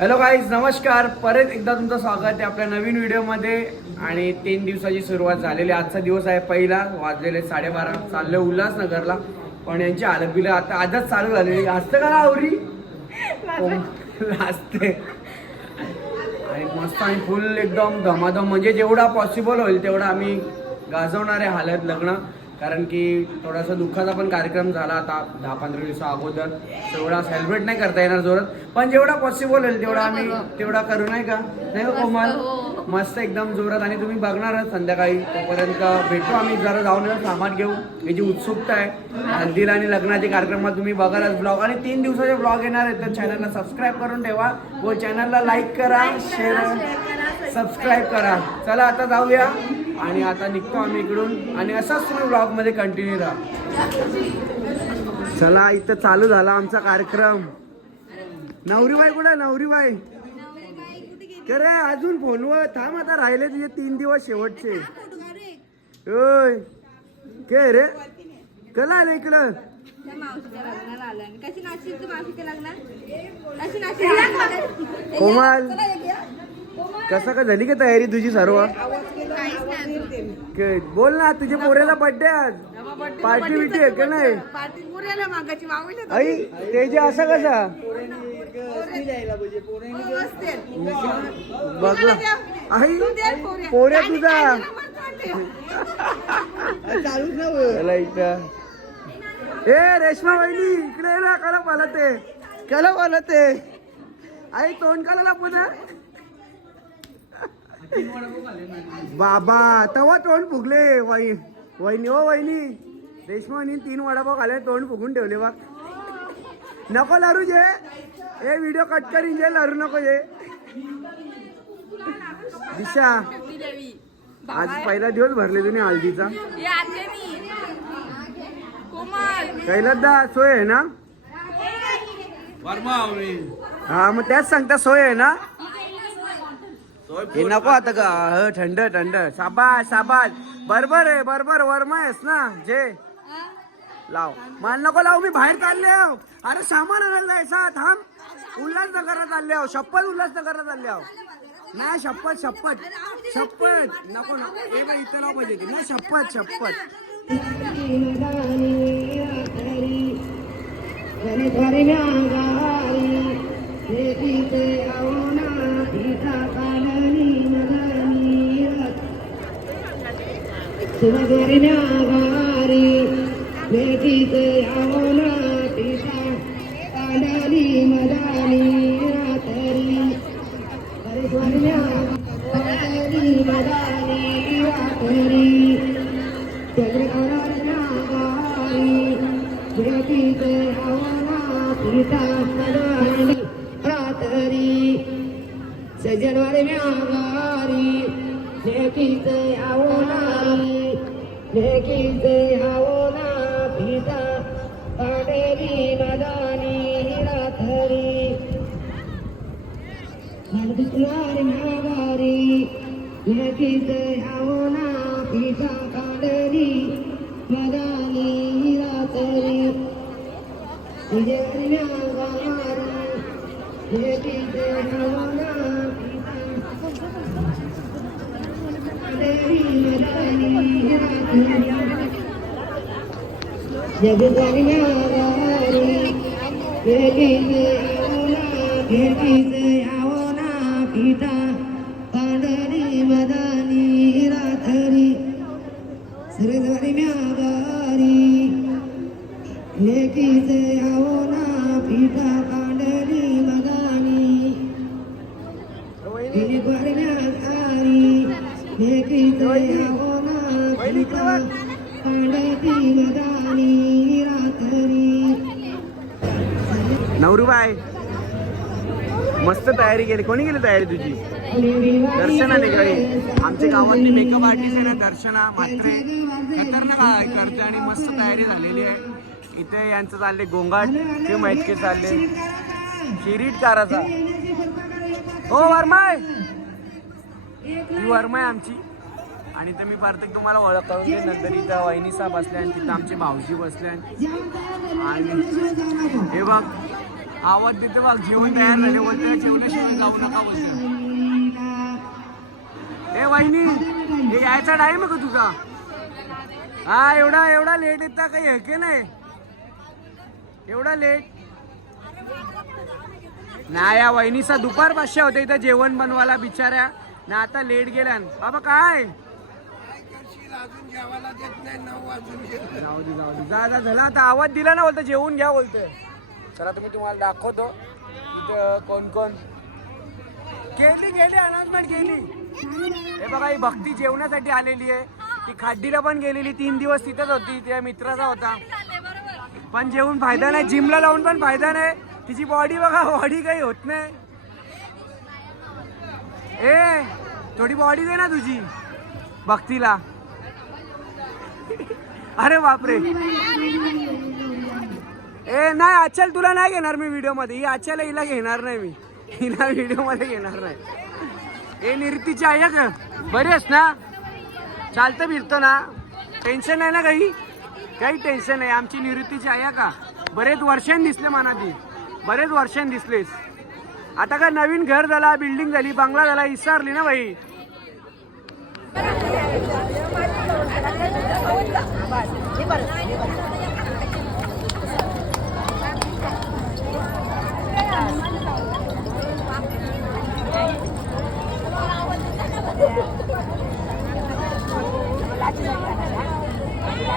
Hello guys नमस्कार. परत एकदा तुमचं स्वागत आहे आपल्या नवीन व्हिडिओमध्ये. आणि तीन दिवसाची सुरुवात झालेली. आजचा दिवस आहे पहिला. वाजलेले साडेबारा. चालले उल्हासनगरला. पण यांची हालत बिलं आता आजच चालू झालेली. असतं का ना आवरी असते. आणि मस्त आणि फुल एकदम धमाधम. म्हणजे जेवढा पॉसिबल होईल तेवढा आम्ही गाजवणार हालत लग्न. कारण की थोडासा दुःखाचा पण कार्यक्रम झाला आता दहा पंधरा दिवसा अगोदर. तेवढा सेलिब्रेट नाही करता येणार जोरात. पण जेवढा पॉसिबल होईल तेवढा आम्ही तेवढा करू नाही का? नाही कोमल? मस्त एकदम जोरात. आणि तुम्ही बघणारच संध्याकाळी. तोपर्यंत भेटू आम्ही जरा जाऊन सामान घेऊ. याची उत्सुकता आहे हल्दीला आणि लग्नाच्या कार्यक्रमात तुम्ही बघालच ब्लॉग आणि तीन दिवसाचे ब्लॉग येणार आहेत तर चॅनलला सबस्क्राईब करून ठेवा. व चॅनलला लाईक करा शेअर सबस्क्राईब करा. चला आता जाऊया. आणि आता निघतो आम्ही इकडून. आणि असाच तुम्ही ब्लॉगमध्ये कंटिन्यू राहा. चला इथं चालू झाला आमचा कार्यक्रम. नवरीबाई कुठे नवरीबाई? करे अजून फोनवर थांब आता राहिले तुझे तीन दिवस शेवटचे. ओय के रे? कला आलं इकडं. कोमल. कसा का झाली का तयारी तुझी सर्व? के बोल ना तुझ्या पोऱ्याला बड्डे आज. पार्टी बिटी आहे का नाही. आई ते जे असा कसा. बघला आई पोऱ्या. तुझा. ए रेश्मा वहिनी इकडे ना कला मला ते. कला मला ते. आई तोंड काढायला पुन्हा. बाबा तवा तोंड फुगले वाई वहिनी ओ वहिनी. रेश्मा वहिनी तीन वडापाव खाले तोंड फुगून ठेवले बा. नको लारू जे. ए व्हिडिओ कट करीन जे लारू नको जे. दिशा देवी. आज पहिला दिवस भरले तुम्ही हळदीचा. हे आते मी. कोमल. कैलास दा सोय आहे ना? हा मग त्याच सांगता सोय आहे ना? हे नको आता का ह, थंड थंड. साबास साबास बरोबर आहे बरोबर. वर्मा आहेस ना. जे. लाव. मला नको लाव मी बाहेर चालले आहो. अरे सामान आणायला जायचा थांब. उल्हासनगरला चालले आहो. शपथ उल्हासनगरला चालले आहो. नाही शपथ शपथ. शपथ. नको नको. हे बघ इथं नाव पाहिजे. नाही शपथ शपथ. i'm Sivagarinagari Vedite Amor हरदुतवारी म्यागारी लेकीचे आवना पिता पांढरी मदानी राथरी विजयवारी म्यागारी लेकीचे आवो ना पिठा पिता पांढरी मदानी. राथरी सरद्वारी म्यागारी लेकीचे आवो ना पिता पांढरी मदानी राथरी नवरूबाई. मस्त तयारी केली. कोणी केली तयारी तुझी? दर्शनाने काही आमच्या गावातली मेकअप आर्टिस्ट आहे ना दर्शना मात्र खतरनाक करते आणि मस्त तयारी झालेली आहे. इथे यांचं चालले गोंगाट ते मैचके चालले. शिरीटकाराचा हो वर्माय. ही वर्माय आहे आमची. आणि ते मी प्रत्येक तुम्हाला ओळख करून देईन नंतर इथं वहिनी साहेब आणि तिथं आमचे भाऊजी बसले आणि हे बघ आवाज देते बघ जेवण तयार झाले बोलते जेवणाशिवाय जाऊ नका बोलते ए वहिनी हे यायचा टाईम आहे का तुझा? हा एवढा एवढा लेट येता काही हके की नाही? एवढा लेट ना या वहिनीचा दुपार पाचशे होते इथं जेवण बनवायला बिचाऱ्या. ना आता लेट गेल्या. बाबा काय? जाऊ दे जाऊ दे. जा जा झाला. आता आवाज दिला ना बोलतो जेवून घ्या बोलतोय. चला तुम्ही तुम्हाला दाखवतो तिथं कोण कोण. केली गेली अनाउन्समेंट केली. हे बघा ही भक्ती जेवणासाठी आलेली आहे. ती खाड्डीला पण गेलेली तीन दिवस तिथंच होती त्या मित्राचा होता. पण जेवून फायदा नाही जिमला लावून पण फायदा नाही. तिची बॉडी बघा बॉडी काही होत नाही. ए थोडी बॉडी दे ना तुझी भक्तीला. अरे बापरे. ए नाही आचल तुला नाही घेणार मी व्हिडिओमध्ये ही आचल हिला घेणार नाही मी. हिला व्हिडिओमध्ये घेणार नाही. ए निरतीची आहे का? बरेच ना? चालतं फिरतो ना? टेन्शन नाही ना काही? काही टेन्शन नाही. आमची निवृत्तीची आहे का? बरेच वर्षांनी दिसले मना ती बरेच वर्षांनी दिसलेस. आता का नवीन घर झाला बिल्डिंग झाली बंगला झाला इसारली ना बाई?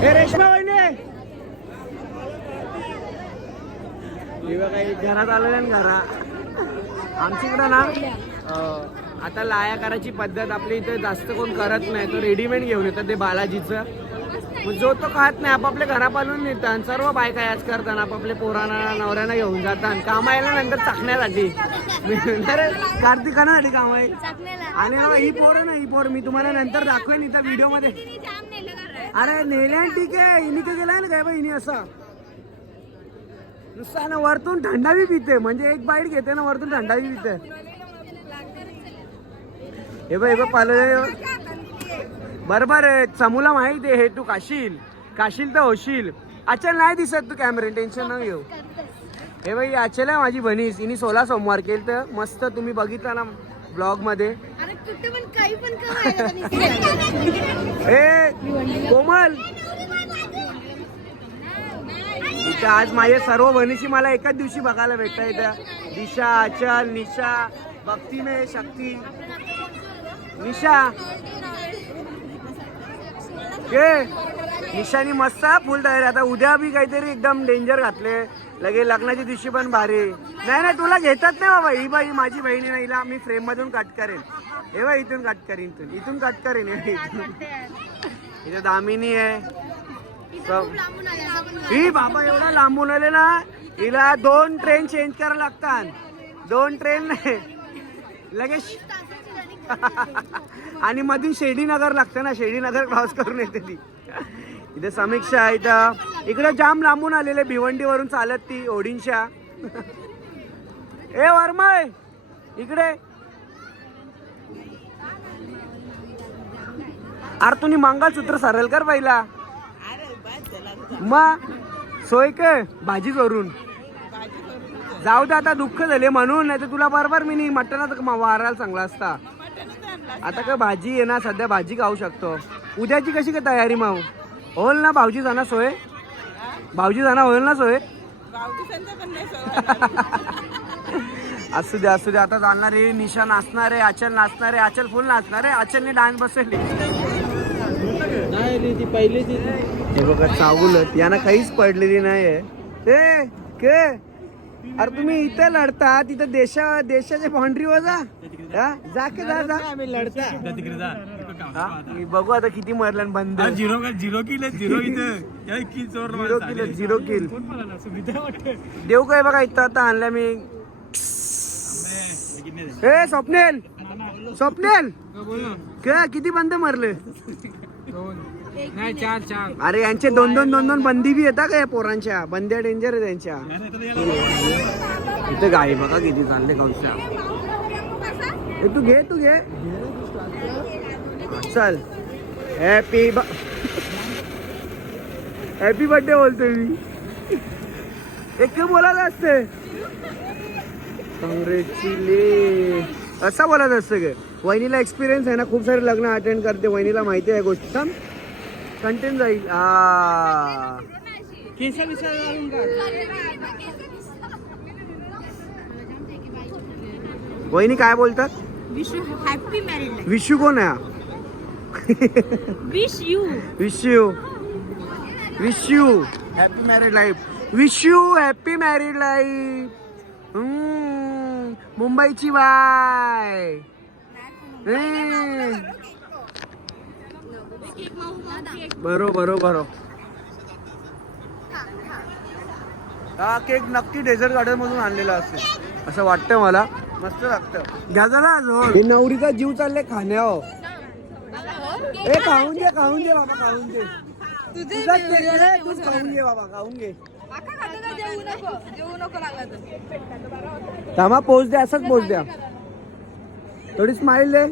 हे रेश्मा वहिनी हे बघा एक घरात आलेलं ना घरा आमच्याकडं ना. आता लाया करायची पद्धत आपली इथे जास्त कोण करत नाही. तो रेडीमेड घेऊन येतात ते बालाजीचं. मग जो तो खात नाही आपापल्या घरापालून नेतात सर्व बायका याच करतात आपापले पोरांना नवऱ्यांना घेऊन जातात. कामायला नंतर चाकण्यासाठी. कार्तिकांसाठी काम आहे आणि हा, ही पोरं ना ही पोर. मी तुम्हाला नंतर दाखवेन इथं व्हिडिओमध्ये. अरे नेल्या ठीक आहे. हिनी काय गेलाय ना काय बा हिनी असा? नुसता ना वरतून थंडावी पिते. म्हणजे एक बाईट घेते ना वरतून थंडावी पिते. हे बघ हे बघ पालं बरोबर आहे. चमूला माहीत आहे हे तू काशील काशील तर होशील. अचल नाही दिसत तू कॅमेरे टेन्शन न घेऊ. हे बाई अचल आहे माझी बनीस हिनी सोळा सोमवार केलं तर मस्त. तुम्ही बघितलं ना ब्लॉगमध्ये. ए कोमल. इथं आज माझ्या सर्व बहिणीची मला एकाच दिवशी बघायला भेटता इथं दिशा अचल निशा भक्तिमे शक्ती. निशा. के निशानी मस्त हा फुल तयारी आता उद्या बी काहीतरी एकदम डेंजर घातले. लगे लग्नाच्या दिवशी पण भारी. नाही नाही तुला घेतात नाही बाबा. ही बाई माझी बहिणी नाही. हिला मी फ्रेम मधून कट करेन. हे बघ इथून कट करीन इथून इथून कट करीन. हे इथून. इथे दामिनी आहे. ही बाबा एवढा लांबून आले ना हिला दोन ट्रेन चेंज करायला लागतात. दोन ट्रेन नाही. लगेच आणि मधून शेडीनगर लागतं ना शेडीनगर क्रॉस करून येते ती. इथे समीक्षा आहे इथं. इकडे जाम लांबून आलेले भिवंडीवरून चालत ती ओडिशा. ए वर्मय! इकडे. अरे तुम्ही मंगळसूत्र सरल कर पहिला. मग सोय काय भाजी चोरून जाऊ दे आता दुःख झाले म्हणून नाही तर तुला बरोबर मी नाही मटणात वारायला चांगला असता. आता काय भाजी आहे ना सध्या भाजी खाऊ शकतो. उद्याची कशी काय तयारी मग होईल ना भाऊजी जाणार सोय? भाऊजी जाणार होईल ना सोय? असू दे असू दे आता जाणार आहे निशा नाचणार आहे अचल नाचणार आहे अचल फुल नाचणार आहे अचलने डान्स बसवली. हे बघा चावलत. यांना काहीच पडलेली नाही आहे के? अरे तुम्ही इथे लढता तिथं देशा देशाच्या बाउंड्रीवर जा. हा? जा के जा जा. हा? मी बघू आता किती मरलं बंद. झिरो झिरो किल झिरो इथं. किल चोर झिरो किल झिरो किल. देऊ काय बघा इथं आता आणल्या मी. ए स्वप्नेल. स्वप्नेल. काय किती बंद मारले? नाही चार चार. अरे यांचे दोन दोन दोन दोन बंदी बी येतात का या पोरांच्या? बंद्या डेंजर आहे त्यांच्या. इथे गाई बघा किती चालले कौशा तू घे तू घे. चल. हॅपी हॅपी बर्थडे बोलतोय मी. एक बोलायला असते. कॉंग्रॅच्युले असं बोलायचं असतं गे? वहिनीला एक्सपिरियन्स आहे ना खूप सारे लग्न अटेंड करते. वहिनीला माहिती आहे गोष्ट. सांग कंटेन जाईल आ केसा विसा घालून का वहिनी काय बोलतात? Wish you happy married life Vishu कोण आहे? Wish you wish you wish you happy married life wish you happy married life मुंबईची बाय. बरो बरो बरो हा केक नक्की डेझर्ट गार्डन मधून आणलेला असेल. असं वाटतं मला. मस्त लागतं. घ्या जरा हे नवरीचा जीव चालले खाण्यावर ए खाऊन घे खाऊन घे बाबा खाऊन घे केक आहे, खाऊन घे बाबा खाऊन घे. जेवू नको जेवू नको लागला तर. थांबा पोच द्या असंच पोच द्या. थोडी स्माईल दे.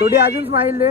थोडी अजून स्माईल दे.